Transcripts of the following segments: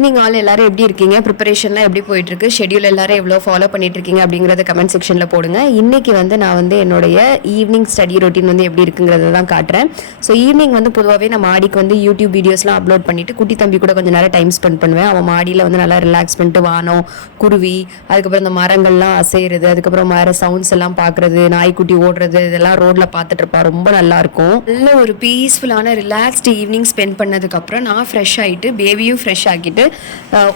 நீங்க ஆல் எல்லாரும் எப்படி இருக்கீங்க? ப்ரிப்பரேஷன்லாம் எப்படி போயிட்டுருக்கு? ஷெட்யூல் எல்லாரும் எவ்வளோ ஃபாலோ பண்ணிட்டுருக்கீங்க அப்படிங்கிறத கமெண்ட் செக்ஷனில் போடுங்க. இன்னைக்கு வந்து நான் வந்து என்னுடைய ஈவினிங் ஸ்டடி ரொட்டீன் வந்து எப்படி இருக்குங்கிறத தான் காட்டுறேன். ஸோ ஈவினிங் வந்து பொதுவாகவே நான் மாடிக்கு வந்து யூடியூப் வீடியோஸ்லாம் அப்லோட் பண்ணிவிட்டு குட்டி தம்பி கூட கொஞ்சம் நேரம் டைம் ஸ்பெண்ட் பண்ணுவேன். அவன் மாடியில் வந்து நல்லா ரிலாக்ஸ் பண்ணிட்டு வானம், குருவி, அதுக்கப்புறம் இந்த மரங்கள்லாம் அசைகிறது, அதுக்கப்புறம் வேறு சவுண்ட்ஸ் எல்லாம் பார்க்குறது, நாய்க்குட்டி ஓடுறது, இதெல்லாம் ரோட்டில் பார்த்துட்டு இருப்பான். ரொம்ப நல்லாயிருக்கும். நல்ல ஒரு பீஸ்ஃபுல்லான ரிலாக்ஸ்டு ஈவினிங் ஸ்பெண்ட் பண்ணதுக்கப்புறம் நான் ஃப்ரெஷ் ஆகிட்டு பேபியும் ஃப்ரெஷ் ஆகிட்டு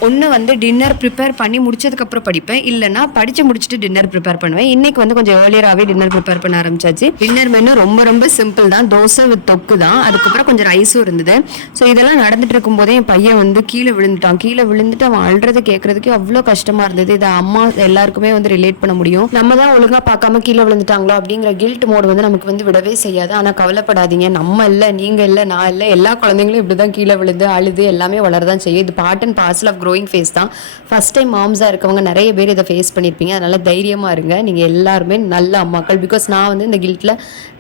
ஒன்று வந்து டின்னர் ப்ரிப்பேர் பண்ணி முடிச்சதுக்கப்புறம் படிப்பேன், இல்லைனா படித்து முடிச்சுட்டு டின்னர் ப்ரிப்பேர் பண்ணுவேன். இன்றைக்கி வந்து கொஞ்சம் ஏர்லியராகவே டின்னர் ப்ரிப்பேர் பண்ண ஆரம்பிச்சாச்சு. டின்னர் மெனு ரொம்ப ரொம்ப சிம்பிள் தான், தோசை வித் தொக்கு தான். அதுக்கப்புறம் கொஞ்சம் ரைஸும் இருந்தது. ஸோ இதெல்லாம் நடந்துட்டு இருக்கும்போதே என் பையன் வந்து கீழே விழுந்துட்டு அவன் அழுறதை கேட்கறதுக்கு அவ்வளோ கஷ்டமாக இருந்தது. இதை அம்மா எல்லாருக்குமே வந்து ரிலேட் பண்ண முடியும். நம்ம தான் ஒழுங்காக பார்க்காம கீழே விழுந்துட்டாங்களோ அப்படிங்கிற கில்ட் மோடு வந்து நமக்கு வந்து விடவே செய்யாது. ஆனால் கவலைப்படாதீங்க, நம்ம இல்லை, நீங்கள் இல்லை, நான் இல்லை, எல்லா குழந்தைங்களும் இப்படி தான் கீழே விழுந்து அழுது எல்லாமே வளரதான் செய்யும். இது part and parcel of growing phase தான். ஃபர்ஸ்ட் டைம் மாம்ஸாக இருக்கவங்க நிறைய பேர் இதை ஃபேஸ் பண்ணியிருப்பீங்க. அதனால் தைரியமாக இருங்க, நீங்கள் எல்லாருமே நல்ல அம்மாக்கள். பிகாஸ் நான் வந்து இந்த கில்ட்டில்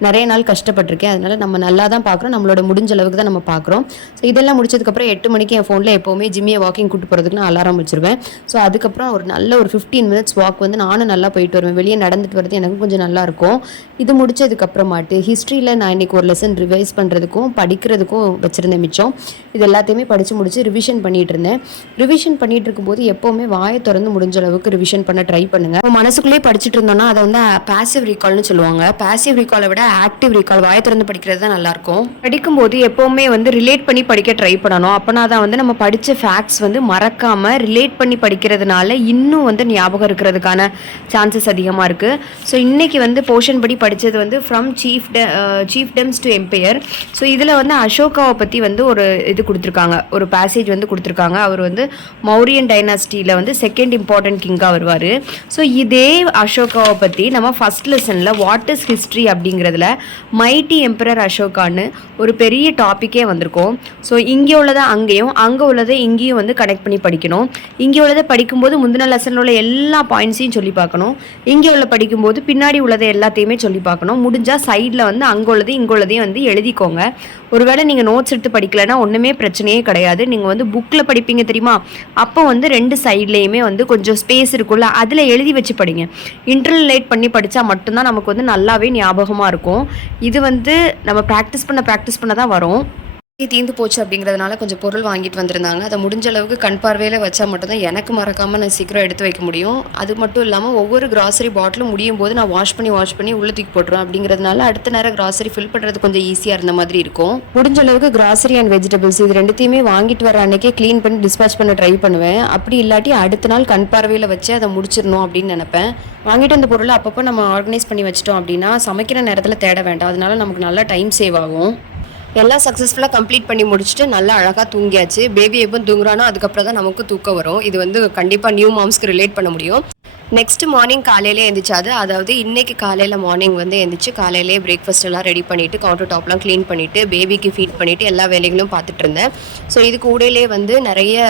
நிறைய நாள் கஷ்டப்பட்டிருக்கேன். அதனால் நம்ம நல்லா தான் பார்க்குறோம், நம்மளோட முடிஞ்ச அளவுக்கு தான் நம்ம பார்க்குறோம். ஸோ இதெல்லாம் முடிச்சதுக்கப்புறம் 8 மணிக்கு என் ஃபோனில் எப்போவுமே ஜிம்மியை வாக்கிங் கூட்டு போகிறதுக்கு நான் அலாரம் வச்சுருவேன். ஸோ அதுக்கப்புறம் ஒரு நல்ல ஒரு 15 மினிட்ஸ் வாக் வந்து நானும் நல்லா போயிட்டு வருவேன். வெளியே நடந்துட்டு வரது எனக்கு கொஞ்சம் நல்லாயிருக்கும். இது முடிச்சதுக்கப்புறமாட்டு ஹிஸ்ட்ரியில் நான் இன்றைக்கி ஒரு லெசன் ரிவைஸ் பண்ணுறதுக்கும் படிக்கிறதுக்கும் வச்சுருந்தேன் மிச்சம். இது எல்லாத்தையுமே படித்து முடிச்சு ரிவிஷன் பண்ணிகிட்டு இருந்தேன். ரிவிஷன் பண்ணிட்டு இருக்கும்போது எப்போவுமே வாயை திறந்து முடிஞ்ச அளவுக்கு ரிவிஷன் பண்ண ட்ரை பண்ணுங்க. மனசுக்குள்ளே படிச்சுட்டு இருந்தோம்னா அதை வந்து பாசிவ் ரீகால்னு சொல்லுவாங்க. பாசிவ் ரீகாலை விட ஆக்டிவ் ரீகால், வாயை திறந்து படிக்கிறது தான் நல்லாயிருக்கும். படிக்கும்போது எப்போவுமே வந்து ரிலேட் பண்ணி படிக்க ட்ரை பண்ணணும். அப்போனா தான் வந்து நம்ம படித்த ஃபேக்ட்ஸ் வந்து மறக்காமல் ரிலேட் பண்ணி படிக்கிறதுனால இன்னும் வந்து ஞாபகம் இருக்கிறதுக்கான சான்சஸ் அதிகமாக இருக்குது. ஸோ இன்றைக்கி வந்து போர்ஷன் படி படித்தது வந்து ஃப்ரம் சீஃப்டம்ஸ் டு எம்பையர். ஸோ இதில் வந்து அசோகாவை பற்றி வந்து ஒரு இது கொடுத்துருக்காங்க, ஒரு பேசேஜ் வந்து கொடுத்துருக்காங்க. அவர் வந்து மௌரியன் டைனாஸ்டியில் வந்து செகண்ட் இம்பார்ட்டன்ட் கிங்காக வருவார். ஸோ இதே அசோகாவை பற்றி நம்ம ஃபஸ்ட் லெசனில் வாட் இஸ் ஹிஸ்ட்ரி அப்படிங்கிறதுல மைட்டி எம்பரர் அசோகான்னு ஒரு பெரிய டாப்பிக்கே வந்திருக்கும். ஸோ இங்கே உள்ளதை அங்கேயும், அங்கே உள்ளதை இங்கேயும் வந்து கனெக்ட் பண்ணி படிக்கணும். இங்கே உள்ளதை படிக்கும்போது முந்தின லெசனில் உள்ள எல்லா பாயிண்ட்ஸையும் சொல்லி பார்க்கணும். இங்கே உள்ள படிக்கும்போது பின்னாடி உள்ளதை எல்லாத்தையுமே சொல்லி பார்க்கணும். முடிஞ்சால் சைடில் வந்து அங்கே உள்ளது இங்கே உள்ளதையும் வந்து எழுதிக்கோங்க. ஒருவேளை நீங்கள் நோட்ஸ் எடுத்து படிக்கலைன்னா ஒன்றுமே பிரச்சனையே கிடையாது. நீங்கள் வந்து புக்கில் படிப்பீங்க தெரியுமா, அப்போ வந்து 2 சைட்லேயுமே வந்து கொஞ்சம் ஸ்பேஸ் இருக்குல்ல, அதில் எழுதி வச்சு படிங்க. இன்டர்லேட் பண்ணி படித்தா மட்டும்தான் நமக்கு வந்து நல்லாவே ஞாபகமாக இருக்கும். இது வந்து நம்ம ப்ராக்டிஸ் பண்ண தான் வரும். தீர்ந்து போச்சு அப்படிங்கிறதுனால கொஞ்சம் பொருள் வாங்கிட்டு வந்திருந்தாங்க. அதை முடிஞ்ச அளவுக்கு கண் பார்வையில் வச்சா மட்டும்தான் எனக்கு மறக்காமல் நான் சீக்கிரம் எடுத்து வைக்க முடியும். அது மட்டும் இல்லாமல் ஒவ்வொரு கிராசரி பாட்டிலும் முடியும் போது நான் வாஷ் பண்ணி உள்ளே தூக்கி போட்டுருவேன். அப்படிங்கிறதுனால அடுத்த நேரம் கிராசரி ஃபில் பண்ணுறது கொஞ்சம் ஈஸியாக இருந்த மாதிரி இருக்கும். முடிஞ்ச அளவுக்கு கிராசரி அண்ட் வெஜிடபிள்ஸ் இது ரெண்டுத்தையுமே வாங்கிட்டு வர அன்றைக்கே க்ளீன் பண்ணி டிஸ்பேச் பண்ண ட்ரை பண்ணுவேன். அப்படி இல்லாட்டி அடுத்த நாள் கண் பார்வையில் வச்சு அதை முடிச்சிடணும் அப்படின்னு நினைப்பேன். வாங்கிட்டு வந்த பொருளை அப்பப்போ நம்ம ஆர்கனைஸ் பண்ணி வச்சிட்டோம் அப்படின்னா சமைக்கிற நேரத்தில் தேட வேண்டாம். அதனால நமக்கு நல்லா டைம் சேவ் ஆகும். எல்லாம் சக்ஸஸ்ஃபுல்லாக கம்ப்ளீட் பண்ணி முடிச்சுட்டு நல்லா அழகாக தூங்கியாச்சு. பேபி எப்போ தூங்குறானோ அதுக்கப்புறம் தான் நமக்கு தூக்கம் வரும். இது வந்து கண்டிப்பாக நியூ மாம்ஸ்க்கு ரிலேட் பண்ண முடியும். நெக்ஸ்ட் மார்னிங் காலையிலே எழுந்திரிச்சாது, அதாவது இன்றைக்கி காலையில் மார்னிங் வந்து எழுந்திரிச்சு காலையிலே பிரேக்ஃபாஸ்ட் எல்லாம் ரெடி பண்ணிவிட்டு கவுண்டர் டாப்லாம் க்ளீன் பண்ணிவிட்டு பேபிக்கு ஃபீட் பண்ணிவிட்டு எல்லா வேலைகளும் பார்த்துட்டு இருந்தேன். ஸோ இதுக்கு கூடையிலே வந்து நிறைய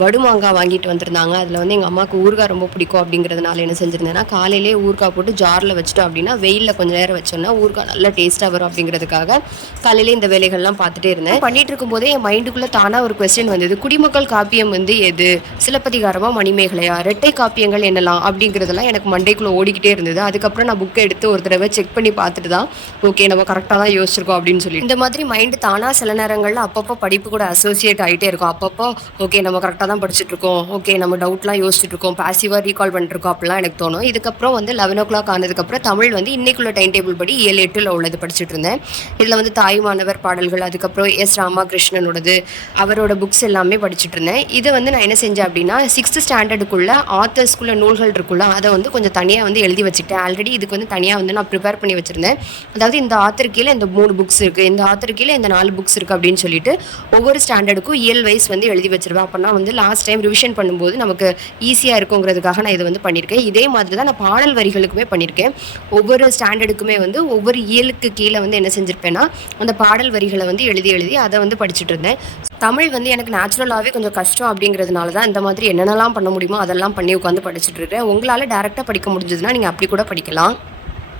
வடுமாங்காய் வாங்கிட்டு வந்திருந்தாங்க. அதில் வந்து எங்கள் அம்மாவுக்கு ஊறுகாய் ரொம்ப பிடிக்கும் அப்படிங்கிறதுனால என்ன செஞ்சுருந்தேன்னா காலையிலே ஊறுகாய் போட்டு ஜாரில் வச்சுட்டோம் அப்படின்னா வெயிலில் கொஞ்சம் நேரம் வச்சோன்னா ஊறுகாய் நல்லா டேஸ்ட்டாக வரும். அப்படிங்கிறதுக்காக காலையிலே இந்த வேலைகள்லாம் பார்த்துட்டே இருந்தேன். பண்ணிட்டு இருக்கும்போதே என் மைண்டுக்குள்ளே தானாக ஒரு கொஸ்டின் வந்தது, குடிமக்கள் காப்பியம் வந்து எது, சிலப்பதிகாரமா, மணிமேகலையா, இரட்டை காப்பியங்கள் என்னெல்லாம் அப்படிங்கிறதெல்லாம் எனக்கு மண்டைக்குள்ளே ஓடிக்கிட்டே இருந்தது. அதுக்கப்புறம் நான் புக்கை எடுத்து ஒரு தடவை செக் பண்ணி பார்த்துட்டு தான் ஓகே நம்ம கரெக்டாக தான் யோசிச்சிருக்கோம் அப்படின்னு சொல்லி இந்த மாதிரி மைண்டு தானாக சில நேரங்களில் அப்பப்போ படிப்பு கூட அசோசியேட் ஆகிட்டே இருக்கும். அப்பப்போ ஓகே நம்ம கரெக்டாக தான் படிச்சுட்ருக்கோம், ஓகே நம்ம டவுட்லாம் யோசிச்சுட்ருக்கோம், பாசிவாக ரீகால் பண்ணிட்டுருக்கோம் அப்படிலாம் எனக்கு தோணும். இதுக்கப்புறம் வந்து 11 o'clock ஆனதுக்கப்புறம் தமிழ் வந்து இன்றைக்குள்ள டைம் டேபிள் படி 7-8 உள்ளது படிச்சுட்டு இருந்தேன். இதில் வந்து தாய்மானவர் பாடல்கள், அதுக்கப்புறம் எஸ் ராமகிருஷ்ணனோடது, அவரோட புக்ஸ் எல்லாமே படிச்சுட்டு இருந்தேன். இதை வந்து நான் என்ன செஞ்சேன் அப்படின்னா 6th ஸ்டாண்டர்டுக்குள்ள ஆத்தர்ஸ்குள்ள நூல்கள் இருக்குல்ல அதை வந்து கொஞ்சம் தனியாக வந்து எழுதி வச்சுட்டேன். ஆல்ரெடி இதுக்கு வந்து தனியாக வந்து நான் ப்ரிப்பேர் பண்ணி வச்சுருந்தேன். அதாவது இந்த ஆத்தர் கீழே இந்த 3 புக்ஸ் இருக்குது, இந்த ஆத்தர் கீழே இந்த 4 புக்ஸ் இருக்குது அப்படின்னு சொல்லிட்டு ஒவ்வொரு ஸ்டாண்டர்டுக்கும் இயல் வைஸ் வந்து எழுதி வச்சிருவேன். அப்போனா வந்து லாஸ்ட் டைம் ரிவிஷன் பண்ணும்போது நமக்கு ஈஸியாக இருக்குங்கிறதுக்காக நான் இதை வந்து பண்ணியிருக்கேன். இதே மாதிரி தான் நான் பாடல் வரிகளுக்குமே பண்ணியிருக்கேன். ஒவ்வொரு ஸ்டாண்டர்டுக்குமே வந்து ஒவ்வொரு இயலுக்கு கீழே வந்து என்ன செஞ்சுருப்பேன்னா அந்த பாடல் வரிகளை வந்து எழுதி அதை வந்து படிச்சுட்டு இருந்தேன். தமிழ் வந்து எனக்கு நேச்சுரலாகவே கொஞ்சம் கஷ்டம் அப்படிங்கிறதுனால தான் இந்த மாதிரி என்னென்னலாம் பண்ண முடியுமோ அதெல்லாம் பண்ணி உட்காந்து படிச்சுட்டு இருக்கேன். உங்களால் டேரெக்டாக படிக்க முடிஞ்சதுன்னா நீங்கள் அப்படி கூட படிக்கலாம்.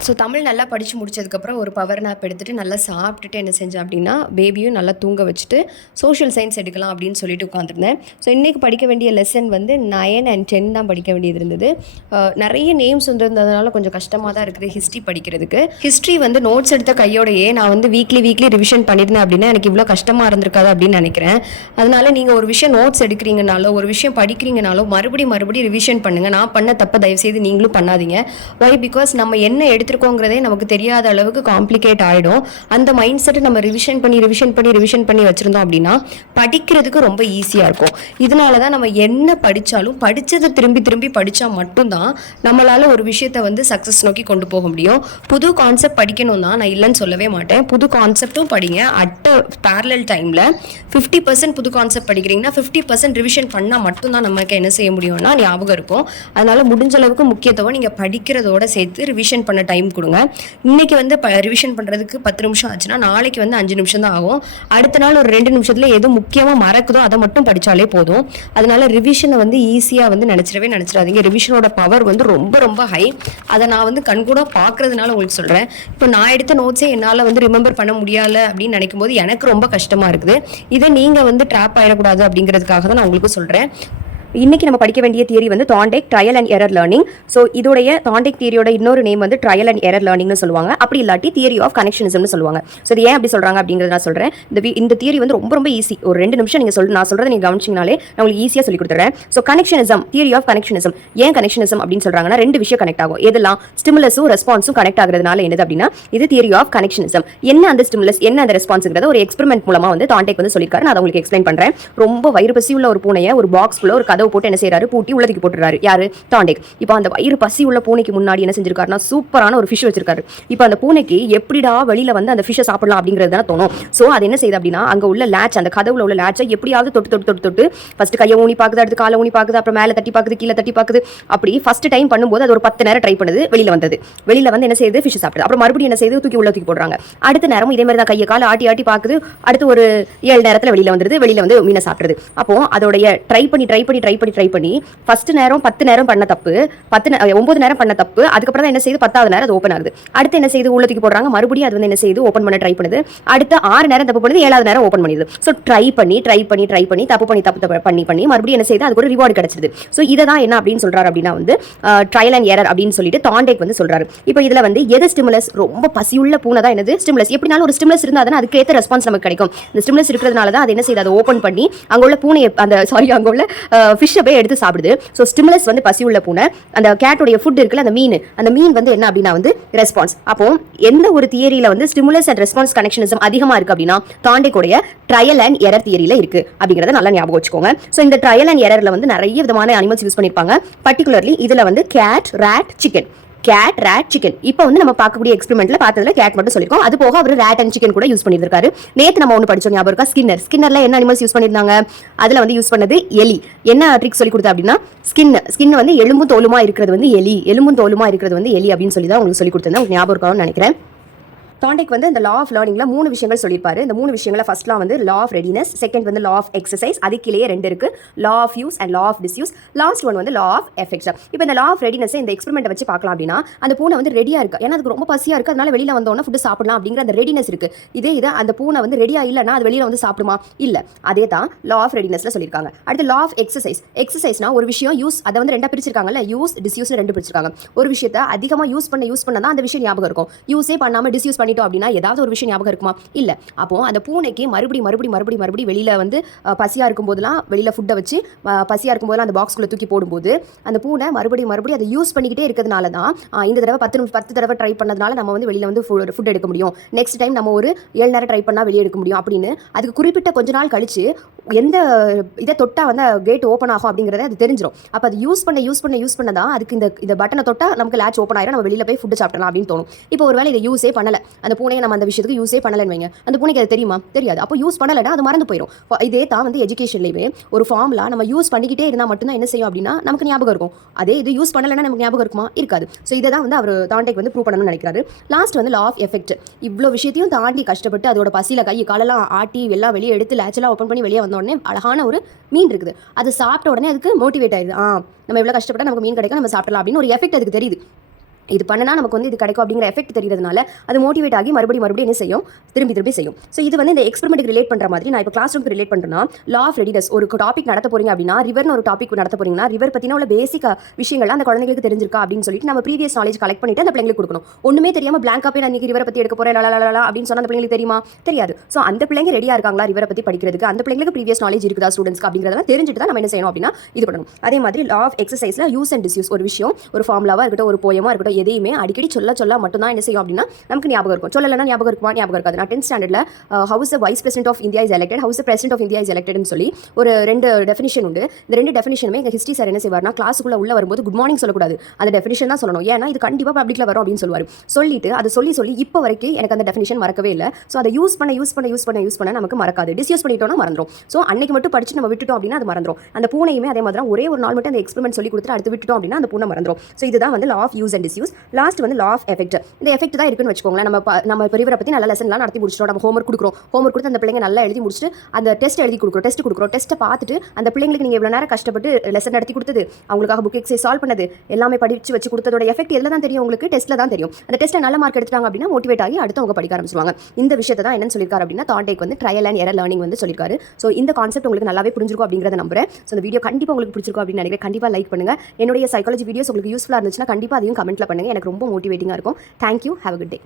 ஸோ தமிழ் நல்லா படித்து முடிச்சதுக்கப்புறம் ஒரு பவர் நாப் எடுத்துகிட்டு நல்லா சாப்பிட்டுட்டு என்ன செஞ்சேன் அப்படின்னா பேபியும் நல்லா தூங்க வச்சுட்டு சோஷியல் சயின்ஸ் எடுக்கலாம் அப்படின்னு சொல்லிட்டு உட்காந்துருந்தேன். ஸோ இன்றைக்கி படிக்க வேண்டிய லெசன் வந்து 9 and 10 தான் படிக்க வேண்டியது இருந்தது. நிறைய நேம்ஸ் இருந்ததுனால கொஞ்சம் கஷ்டமாக தான் இருக்குது ஹிஸ்ட்ரி படிக்கிறதுக்கு. ஹிஸ்ட்ரி வந்து நோட்ஸ் எடுத்த கையோடையே நான் வந்து வீக்லி ரிவிஷன் பண்ணியிருந்தேன் அப்படின்னா எனக்கு இவ்வளோ கஷ்டமாக இருந்திருக்காது அப்படின்னு நினைக்கிறேன். அதனால் நீங்கள் ஒரு விஷயம் நோட்ஸ் எடுக்கிறீங்கனாலோ ஒரு விஷயம் படிக்கிறீங்கனாலோ மறுபடியும் ரிவிஷன் பண்ணுங்கள். நான் பண்ண தப்பை தயவுசெய்து நீங்களும் பண்ணாதீங்க. ஒய் பிகாஸ் நம்ம என்ன எடுத்துருக்கோங்கிறதே நமக்கு தெரியாத அளவுக்கு காம்ப்ளிகேட் ஆகிடும். அந்த மைண்ட் செட்டை நம்ம ரிவிஷன் பண்ணி வச்சுருந்தோம் அப்படின்னா படிக்கிறதுக்கு ரொம்ப ஈஸியாக இருக்கும். இதனால தான் நம்ம என்ன படித்தாலும் படித்ததை திரும்பி படித்தா மட்டும்தான் நம்மளால் ஒரு விஷயத்தை வந்து சக்ஸஸ் நோக்கி கொண்டு போக முடியும். புது கான்செப்ட் படிக்கணும் தான் நான் இல்லைன்னு சொல்லவே மாட்டேன். புது கான்செப்டும் படிங்க. அட் பேரலல் டைமில் 50% புது கான்செப்ட் படிக்கிறீங்கன்னா 50% ரிவிஷன் பண்ணால் மட்டும்தான் நமக்கு என்ன செய்ய முடியும்னா ஞாபகம் இருக்கும். அதனால் முடிஞ்ச அளவுக்கு முக்கியத்துவம் நீங்கள் படிக்கிறதோட சேர்த்து ரிவிஷன் பண்ண டைம் கொடுங்க. இன்னைக்கு வந்து ரிவிஷன் பண்ணுறதுக்கு 10 நிமிஷம் ஆச்சுன்னா நாளைக்கு வந்து 5 நிமிஷம் தான் ஆகும். அடுத்த நாள் ஒரு 2 நிமிஷத்தில் எது முக்கியமாக மறக்குதோ அதை மட்டும் படித்தாலே போதும். அதனால ரிவிஷனை வந்து ஈஸியாக வந்து நினச்சிடாதீங்க. ரிவிஷனோட பவர் வந்து ரொம்ப ஹை. அதை நான் வந்து கண்கூட பார்க்கறதுனால உங்களுக்கு சொல்கிறேன். இப்போ நான் எடுத்த நோட்ஸே என்னால் வந்து ரிமெம்பர் பண்ண முடியலை அப்படின்னு நினைக்கும் போது எனக்கு ரொம்ப கஷ்டமாக இருக்குது. இதை நீங்கள் வந்து ட்ராப் ஆகிடக்கூடாது அப்படிங்கிறதுக்காக தான் நான் உங்களுக்கு சொல்கிறேன். இன்றைக்கி நம்ம படிக்க வேண்டிய தியரி வந்து Thorndike trial and error learning. So இதோடைய தாண்டேக் தியரியோட இன்னொரு நேம் வந்து ட்ரையல் அண்ட் எரர் லேர்னிங்னு சொல்லுவாங்க. அப்படி இல்லாட்டி தியரி ஆஃப் கனெக்ஷனிசம்னு சொல்லுவாங்க. ஸோ இது ஏன் அப்படி சொல்கிறாங்க அப்படிங்கிறத நான் சொல்கிறேன். இந்த தியரி வந்து ரொம்ப ஈஸி. ஒரு 2 நிமிஷம் நான் சொல்கிறத நீங்கள் கவனிச்சிங்கனாலே நான் உங்களுக்கு ஈஸியாக சொல்லி கொடுத்துறேன். So connectionism, theory of connectionism. ஏன் கனெக்ஷனிசம் அப்படின்னு சொல்கிறாங்கன்னா 2 விஷயம் கனெக்ட் ஆகும். எதெல்லாம் ஸ்டிமுலஸும் ரெஸ்பான்ஸும் கனெக்ட் ஆகிறதுனால என்னது அப்படின்னா இது தியரி ஆஃப் கனெக்ஷனிசம். என்ன அந்த ஸ்டிமுலஸ், என்ன அந்த ரெஸ்பான்ஸுங்கிறத ஒரு எக்ஸ்பெரிமெண்ட் மூலமாக வந்து தாண்டேக் வந்து சொல்லியிருக்காரு. நான் உங்களுக்கு எக்ஸ்பிளைன் பண்ணுறேன். ரொம்ப வயிறு பசி உள்ள ஒரு பூனையை ஒரு பாக்ஸ்குள்ள ஒரு கதவு போட்டு என்ன செய்யறாரு, உள்ளதுக்கு போட்டுறாரு. யாரு? தாண்டேக். இப்போ அந்த வயிறு பசி உள்ள பூனைக்கு முன்னாடி என்ன செஞ்சிருக்காருன்னா சூப்பரான ஒரு ஃபிஷ் வச்சிருக்காரு. இப்போ அந்த பூனைக்கு எப்படிடா வெளியில வந்து அந்த ஃபிஷ்ஷை சாப்பிடலாம் அப்படிங்கிறது தானே தோணும். ஸோ அது என்ன செய்யுது அப்படின்னா அங்க உள்ள லேட்ச், அந்த கதவுல உள்ள லேட்சை எப்படியாவது தொட்டு ஃபர்ஸ்ட் கையை ஊனி பாக்குது, அடுத்து காலை ஊனி பாக்குது, அப்புறம் மேலே தட்டி பாக்குது, கீழே தட்டி பாக்குது. அப்படி ஃபர்ஸ்ட் டைம் பண்ணும்போது அது ஒரு 10 நேரம் ட்ரை பண்ணுது. வெளியில வந்து என்ன செய்யுது, ஃபிஷ் சாப்பிடுது. அப்புறம் மறுபடியும் என்ன செய்யுது, தூக்கி போடுறாங்க. அடுத்த நேரம் இதே மாதிரி தான் கையை காலை ஆட்டி பாக்குது. அடுத்து ஒரு 7 நேரத்தில் வெளியில வந்து மீனை சாப்பிடுது. அப்போ அதோடைய ட்ரை பண்ணி ஃபர்ஸ்ட் நேரம் 10 நேரம் பண்ண தப்பு, 9 நேரம் பண்ண தப்பு. அதுக்கப்புறம் தான் என்ன செய்யுது, 10வது நேரம் அது ஓப்பன் ஆகுது. அடுத்து என்ன செய்யுது, உள்ளத்துக்கு போடுறாங்க. மறுபடியும் அது வந்து என்ன செய்யுது, ஓப்பன் பண்ண ட்ரை பண்ணுது. அடுத்து 6 நேரம் தப்பு பண்ணுது, 7வது நேரம் ஓப்பன் பண்ணிடுது. ஸோ ட்ரை பண்ணி தப்பு பண்ணி மறுபடியும் என்ன செய்யுது, அதுக்கு ஒரு ரிவார்டு கிடைச்சிருது. ஸோ இதை தான் என்ன அப்படின்னு சொல்றாரு அப்படின்னா வந்து ட்ரையல் அண்ட் எரர் அப்படின்னு சொல்லிட்டு தாண்டேக் வந்து சொல்றாரு. இப்போ இதுல வந்து எது ஸ்டிமுலஸ், ரொம்ப பசியுள்ள பூனை தான் என்னது ஸ்டிமுலஸ். எப்படினாலும் ஒரு ஸ்டிமுலஸ் இருந்தால் தானே அதுக்கு ஏற்ற ரெஸ்பான்ஸ் நமக்கு கிடைக்கும். இந்த ஸ்டிமுலஸ் இருக்கிறதுனால தான் அது என்ன செய்யுது, அதை ஓப்பன் பண்ணி அங்க உள்ள பூனையை அங்க உள்ள ஃபிஷ்ஷை போய் எடுத்து சாப்பிடுது. ஸோ ஸ்டிமுலஸ் வந்து பசி உள்ள பூனை, அந்த கேட்டோடைய ஃபுட் இருக்குல்ல அந்த மீன் வந்து என்ன அப்படின்னா வந்து ரெஸ்பான்ஸ். அப்போ எந்த ஒரு தியரியில வந்து ஸ்டிமுலஸ் அண்ட் ரெஸ்பான்ஸ் கனெக்ஷனிசம் அதிகமா இருக்கு அப்படின்னா தாண்டேக்கோடைய ட்ரையல் அண்ட் எரர் தியரியில இருக்கு அப்படிங்கறத நல்லா ஞாபகம் வச்சுக்கோங்க. ஸோ இந்த ட்ரையல் அண்ட் எரர்ல வந்து நிறைய விதமான அனிமல்ஸ் யூஸ் பண்ணிருப்பாங்க. பர்டிகுலர்லி இதுல வந்து cat, rat, chicken. Cat, rat, chicken. இப்போ வந்து நம்ம பார்க்கக்கூடிய எக்ஸ்பெரிமெண்ட்ல பார்த்ததுல கேட் மட்டும் சொல்லிருக்கோம். அது போக அவர் ராட் அண்ட் சிக்கன் கூட யூஸ் பண்ணியிருக்காரு. நேத்து நம்ம ஒன்று படிச்சோம் ஞாபகம் இருக்கா, ஸ்கின்னர்ல என்ன அனிமல்ஸ் யூஸ் பண்ணியிருந்தாங்க, அதுல வந்து யூஸ் பண்ணது எலி. என்ன ட்ரிக் சொல்லி கொடுத்தா அப்படின்னா ஸ்கின் வந்து எலும்பும் தோலுமா இருக்கிறது வந்து எலி அப்படின்னு சொல்லி தான் உங்களுக்கு சொல்லி கொடுத்தேன். உங்களுக்கு ஞாபகம் இருக்கும்னு நினைக்கிறேன். தாண்டேக் வந்து இந்த லா ஆஃப் லேர்னிங்ல 3 விஷயங்கள் சொல்லியிருப்பாரு. இந்த 3 விஷயங்கள ஃபர்ஸ்ட் லா வந்து லா ஆஃப் ரெடினஸ், செகண்ட் வந்து லா ஆஃப் எக்ஸசைஸ், அதுக்கிலேயே 2 இருக்கு, law of use and law of disuse, last one வந்து லா ஆஃப் எஃபெக்ட். இப்போ இந்த லா ஆஃப் ரெடினஸ் இந்த எக்ஸ்பெரிமெண்ட் வச்சு பார்க்கலாம் அப்படின்னா அந்த பூனை வந்து ரெடியா இருக்கு, ஏன்னா அதுக்கு ரொம்ப பசியா இருக்கு, அதனால வெளியில வந்தோன்னா ஃபுட் சாப்பிடலாம் அப்படிங்கிற அந்த ரெடினஸ் இருக்கு. இதே அந்த பூனை வந்து ரெடியா இல்லைன்னா அது வெளியில வந்து சாப்பிடுமா, இல்ல. அதே தான் லா ஆஃப் ரெடினஸ்ல சொல்லியிருக்காங்க. அடுத்து லா ஆஃப் எக்ஸசைஸ்னா ஒரு விஷயம் யூஸ், அதை வந்து 2 பிரிச்சிருக்காங்கல்ல, யூஸ் டிஸ்யூஸ்னு 2 பிரிச்சிருக்காங்க. ஒரு விஷயத்தை அதிகமாக யூஸ் பண்ண தான் அந்த விஷயம் ஞாபகம் இருக்கும். யூஸே பண்ணாம டிஸ்யூஸ் பண்ணிட்டோம் அப்படின்னா ஏதாவது ஒரு விஷயம் ஞாபகம் இருக்குமா, இல்ல. அப்போ அந்த பூனைக்கு மறுபடியும் வெளியில வந்து பசியா இருக்கும் போதெல்லாம் வெளியில ஃபுட்டை வச்சு பசியா இருக்கும் போதெல்லாம் அந்த பாக்ஸ்குள்ள தூக்கி போடும்போது அந்த பூனை மறுபடியும் அதை யூஸ் பண்ணிக்கிட்டே இருக்கிறதுனால தான் இந்த தடவை 10 தடவை ட்ரை பண்ணதுனால நம்ம வந்து வெளியில வந்து ஃபுட் எடுக்க முடியும். நெக்ஸ்ட் டைம் நம்ம ஒரு 7 நேரம் ட்ரை பண்ணா வெளியே எடுக்க முடியும் அப்படின்னு அதுக்கு குறிப்பிட்ட கொஞ்ச நாள் கழிச்சு எந்த இதை தொட்டா வந்து கேட் ஓப்பன் ஆகும் அப்படிங்கறத அது தெரிஞ்சிடும். அப்ப அது யூஸ் பண்ணதான் அதுக்கு இந்த பட்டனை தொட்டா நமக்கு லேட்ச் ஓப்பன் ஆயிரும், நம்ம வெளியில போய் ஃபுட் சாப்பிடலாம் அப்படின்னு தோணும். இப்போ ஒருவேளை இதை யூஸே பண்ணல, அந்த பூனையை நம்ம அந்த விஷயத்துக்கு யூஸே பண்ணலன்னு வைங்க, அந்த பூனைக்கு அது தெரியுமா, தெரியாது. அப்போ யூஸ் பண்ணலன்னா அது மறந்து போயிடும். இதே தான் வந்து எஜுகேஷன்லேயே ஒரு ஃபார்முலா நம்ம யூஸ் பண்ணிக்கிட்டே இருந்தால் மட்டும்தான் என்ன செய்யும் அப்படின்னா நமக்கு ஞாபகம் இருக்கும். அதே இது யூஸ் பண்ணலைன்னா நமக்கு ஞாபகம் இருக்குமா, இருக்காது. ஸோ இதை தான் வந்து அவர் தாண்டேக் வந்து ப்ரூவ் பண்ணணும்னு நினைக்கிறாரு. லாஸ்ட் வந்து லா ஆஃப் எஃபெக்ட். இவ்வளோ விஷயத்தையும் தாண்டி கஷ்டப்பட்டு அதோட பசியில கை காலெல்லாம் ஆட்டி எல்லாம் வெளியே எடுத்து லேச்செல்லாம் ஓப்பன் பண்ணி வெளியே வந்த உடனே அழகான ஒரு மீன் இருக்குது. அது சாப்பிட்ட உடனே அதுக்கு மோட்டிவேட் ஆயிடுது. நம்ம எவ்வளோ கஷ்டப்பட்டா நமக்கு மீன் கிடைக்கும், நம்ம சாப்பிடலாம் அப்படின்னு ஒரு எஃபெக்ட் அதுக்கு தெரியுது. இது பண்ணனா நமக்கு வந்து இது கிடைக்கும் அப்படிங்கிற எஃபெக்ட் தெரியறதுனால அது மோட்டிவேட் ஆகி மறுபடியும் என்ன செய்யும், திரும்பி செய்யும். ஸோ இது வந்து இந்த எக்ஸ்பெரிமெண்ட்டுக்கு ரிலேட் பண்ணுற மாதிரி நான் இப்போ கிளாஸ் ரூம்க்கு ரிலேட் பண்ணுறேன்னா, லா ஆஃப் ரெடினஸ் ஒரு டாபிக் நடத்த போறீங்க அப்படின்னா, ரிவர்னு ஒரு டாபிக் நடத்த போறீங்கன்னா, ரிவர் பற்றின உள்ள பேசிக் விஷயங்கள்லாம் அந்த குழந்தைங்களுக்கு தெரிஞ்சிருக்கா அப்படின்னு சொல்லிட்டு நம்ம ப்ரீவியஸ் நாலேஜ் கலெக்ட் பண்ணிட்டு அந்த பிள்ளைங்களுக்கு கொடுக்கணும். ஒன்றுமே தெரியாமல் பிளாங்காக போய் நான் இன்னைக்கு ரிவரை பற்றி எடுக்க போகிறேன் அப்படின்னு சொன்னால் அந்த பிள்ளைங்களுக்கு தெரியுமா? தெரியாது. ஸோ அந்த பிள்ளைங்க ரெடியாக இருக்காங்களா ரிவரை பற்றி படிக்கிறதுக்கு, அந்த பிள்ளைங்களுக்கு ப்ரீவியஸ் நாலேஜ் இருக்குதா ஸ்டூடெண்ட்ஸ்க்கு அப்படிங்கிறதெல்லாம் தெரிஞ்சுட்டு தான் நம்ம என்ன செய்யணும் அப்படின்னா இது பண்ணணும். அதே மாதிரி லா ஆஃப் எக்ஸசைஸில் யூஸ் அண்ட் டிஸ்யூஸ் ஒரு விஷயம், ஒரு ஃபார்முலாவாக இருக்கட்டும், ஒரு போயமாக இருக்கட்டும், எதையுமே அடிக்கடி சொல்ல மட்டும்தான் என்ன செய்யும் அப்படின்னா நமக்கு ஞாபகம் இருக்கும். சொல்லலைன்னா ஞாபகம் இருக்குமா? ஞாபகம் இருக்காது. நான் 10th ஸ்டாண்டர்டில் house vice president of India is elected, house president of India is எலெக்டட்னு சொல்லி ஒரு 2 டெஃபினிஷன் உண்டு. இந்த 2 டெஃபினிஷனுமே எங்கள் ஹிஸ்ட்ரி சார் என்ன செய்வார்னா, கிளாஸுக்குள்ள உள்ள வரும்போது குட் மார்னிங் சொல்லக்கூடாது, அந்த டெஃபினிஷன் தான் சொல்லணும். ஏன்னா இது கண்டிப்பாக பப்ளிக்ல வரும் அப்படின்னு சொல்லுவார். சொல்லிட்டு அதை சொல்லி இப்போ வரைக்கும் எனக்கு அந்த டெஃபினிஷன் மறக்கவே இல்லை. ஸோ அதை யூஸ் பண்ண நமக்கு மறக்காது. டிஸ்யூஸ் பண்ணிட்டோம்னா மறந்துடும். ஸோ அன்னைக்கு மட்டும் படிச்சு நம்ம விட்டுட்டோம் அப்படின்னா அது மறந்துடும். அந்த பூனையுமே அதே மாதிரி ஒரே ஒரு நாள் மட்டும் அந்த எக்ஸ்பெரிமெண்ட் சொல்லி கொடுத்துட்டு அடுத்து விட்டுட்டோம் அப்படின்னா அந்த பூனை மறந்துடும். ஸோ இதுதான் வந்து law of use and disuse. Last வந்து லா ஆஃப் எஃபெக்ட். இந்த எஃபெக்ட் தான் இருக்குன்னு வச்சுக்கோங்களேன். நம்ம ரிவரை பற்றி நல்ல லெசன்லாம் நடத்தி முடிச்சிட்டோம். நம்ம ஹோம்ஒர்க் கொடுத்து அந்த பிள்ளைங்க நல்லா எழுதி முடிச்சுட்டு அந்த டெஸ்ட் கொடுக்குறோம். டெஸ்ட்டை பார்த்துட்டு அந்த பிள்ளைங்களுக்கு நீங்கள் இவ்வளோ நேரம் கஷ்டப்பட்டு லெசன் நடத்தி கொடுத்தது, அவங்களுக்காக புக் எக்ஸைஸ் சால்வ் பண்ணது, எல்லாமே படிச்சு வச்சு கொடுத்ததோட எஃபெக்ட் எதில் தான் தெரியும் உங்களுக்கு? டெஸ்ட்டில் தான் தெரியும். அந்த டெஸ்ட்டில் நல்ல மார்க் எடுத்துட்டாங்க அப்படின்னா மோட்டிவேட் ஆகி அடுத்து அவங்க படிக்க ஆரம்பிச்சிருவாங்க. இந்த விஷயத்தை தான் என்னன்னு சொல்லியிருக்காரு அப்படின்னா தாண்டேக் வந்து ட்ரையல் அண்ட் எரர் லேர்னிங் வந்து சொல்லியிருக்காரு. ஸோ இந்த கான்செப்ட் உங்களுக்கு நல்லாவே புரிஞ்சிருக்கும் அப்படிங்கிறத நம்புறேன். ஸோ இந்த வீடியோ கண்டிப்பாக உங்களுக்கு பிடிச்சிருக்கும் அப்படின்னு நினைக்கிறேன். கண்டிப்பாக லைக் பண்ணுங்க. என்னுடைய சைக்காலஜி வீடியோஸ் உங்களுக்கு யூஸ்ஃபுல்லாக இருந்துச்சுன்னா கண்டிப்பாக அதையும் கமெண்ட்ல பண்ணுங்க. எனக்கு ரொம்ப மோட்டிவேட்டிங்காக இருக்கும். Thank you. Have a good day.